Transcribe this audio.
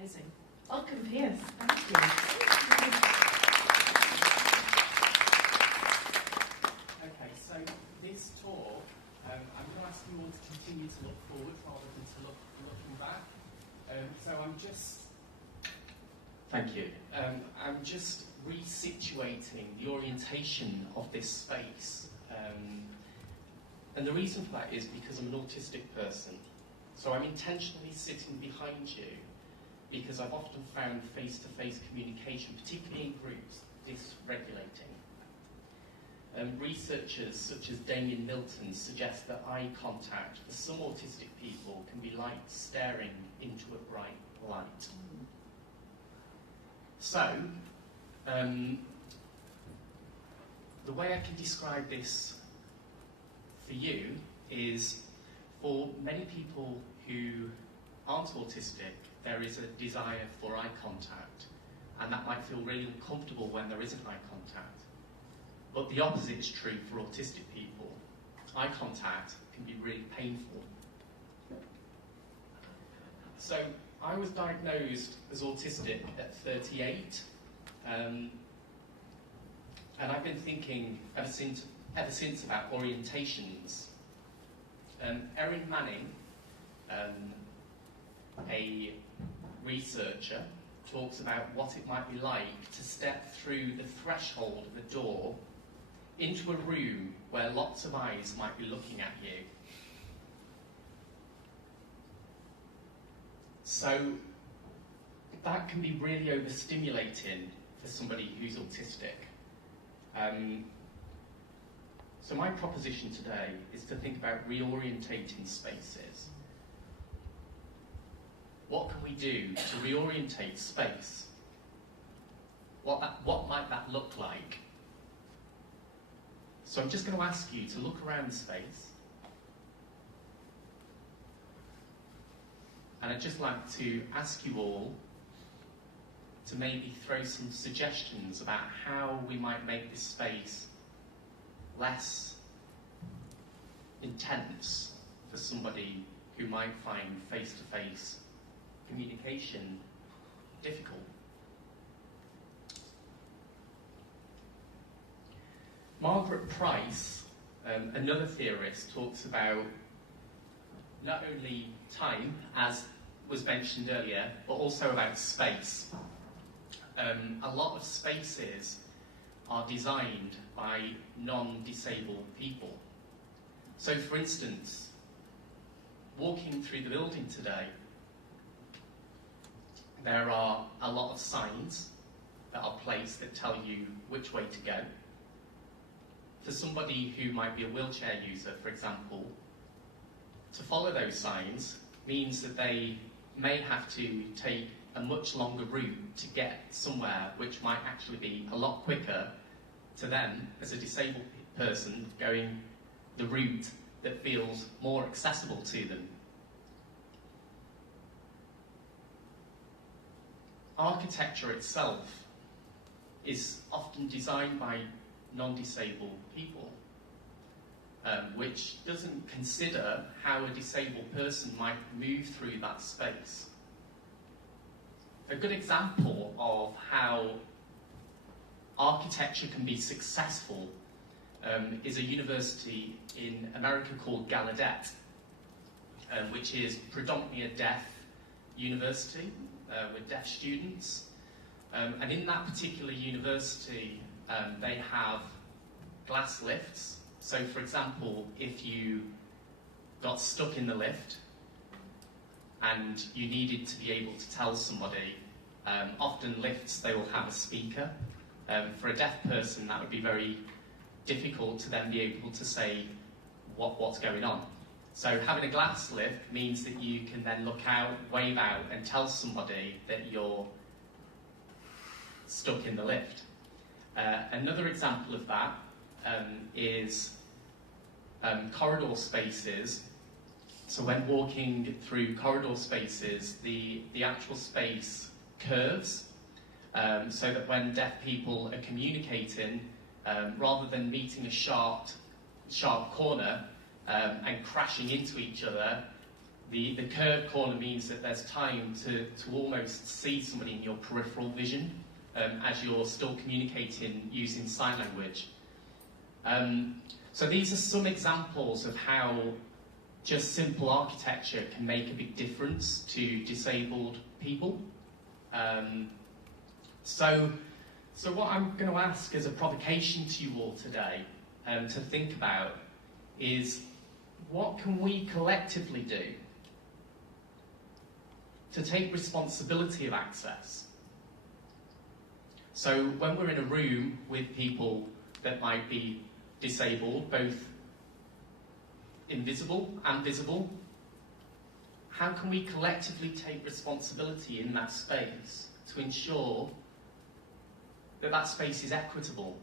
Amazing. Welcome, Piers. Thank you. Okay, so this talk, I'm going to ask you all to continue to look forward rather than to looking back. So I'm just... Thank you. I'm just resituating the orientation of this space. And the reason for that is because I'm an autistic person. So I'm intentionally sitting behind you because I've often found face-to-face communication, particularly in groups, dysregulating. Researchers such as Damien Milton suggest that eye contact for some autistic people can be like staring into a bright light. So, the way I can describe this for you is, for many people who aren't autistic, there is a desire for eye contact, and that might feel really uncomfortable when there isn't eye contact. But the opposite is true for autistic people. Eye contact can be really painful. So I was diagnosed as autistic at 38, and I've been thinking ever since about orientations. Erin Manning, a researcher, talks about what it might be like to step through the threshold of a door into a room where lots of eyes might be looking at you. So that can be really overstimulating for somebody who's autistic. So my proposition today is to think about reorientating spaces. What can we do to reorientate space? What might that look like? So I'm just going to ask you to look around the space. And I'd just like to ask you all to maybe throw some suggestions about how we might make this space less intense for somebody who might find face-to-face communication difficult. Margaret Price, another theorist, talks about not only time, as was mentioned earlier, but also about space. A lot of spaces are designed by non-disabled people. So, for instance, walking through the building today, there are a lot of signs that are placed that tell you which way to go. For somebody who might be a wheelchair user, for example, to follow those signs means that they may have to take a much longer route to get somewhere, which might actually be a lot quicker to them as a disabled person going the route that feels more accessible to them. Architecture itself is often designed by non-disabled people, which doesn't consider how a disabled person might move through that space. A good example of how architecture can be successful is a university in America called Gallaudet, which is predominantly a deaf university with deaf students. And in that particular university, they have glass lifts. So, for example, if you got stuck in the lift and you needed to be able to tell somebody, often lifts, they will have a speaker. For a deaf person, that would be very difficult to then be able to say what's going on. So having a glass lift means that you can then look out, wave out, and tell somebody that you're stuck in the lift. Another example of that is corridor spaces. So when walking through corridor spaces, the actual space curves, so that when deaf people are communicating, rather than meeting a sharp corner and crashing into each other, The curved corner means that there's time to almost see somebody in your peripheral vision as you're still communicating using sign language. So these are some examples of how just simple architecture can make a big difference to disabled people. So what I'm going to ask as a provocation to you all today to think about is, what can we collectively do to take responsibility of access? So when we're in a room with people that might be disabled, both invisible and visible, how can we collectively take responsibility in that space to ensure that that space is equitable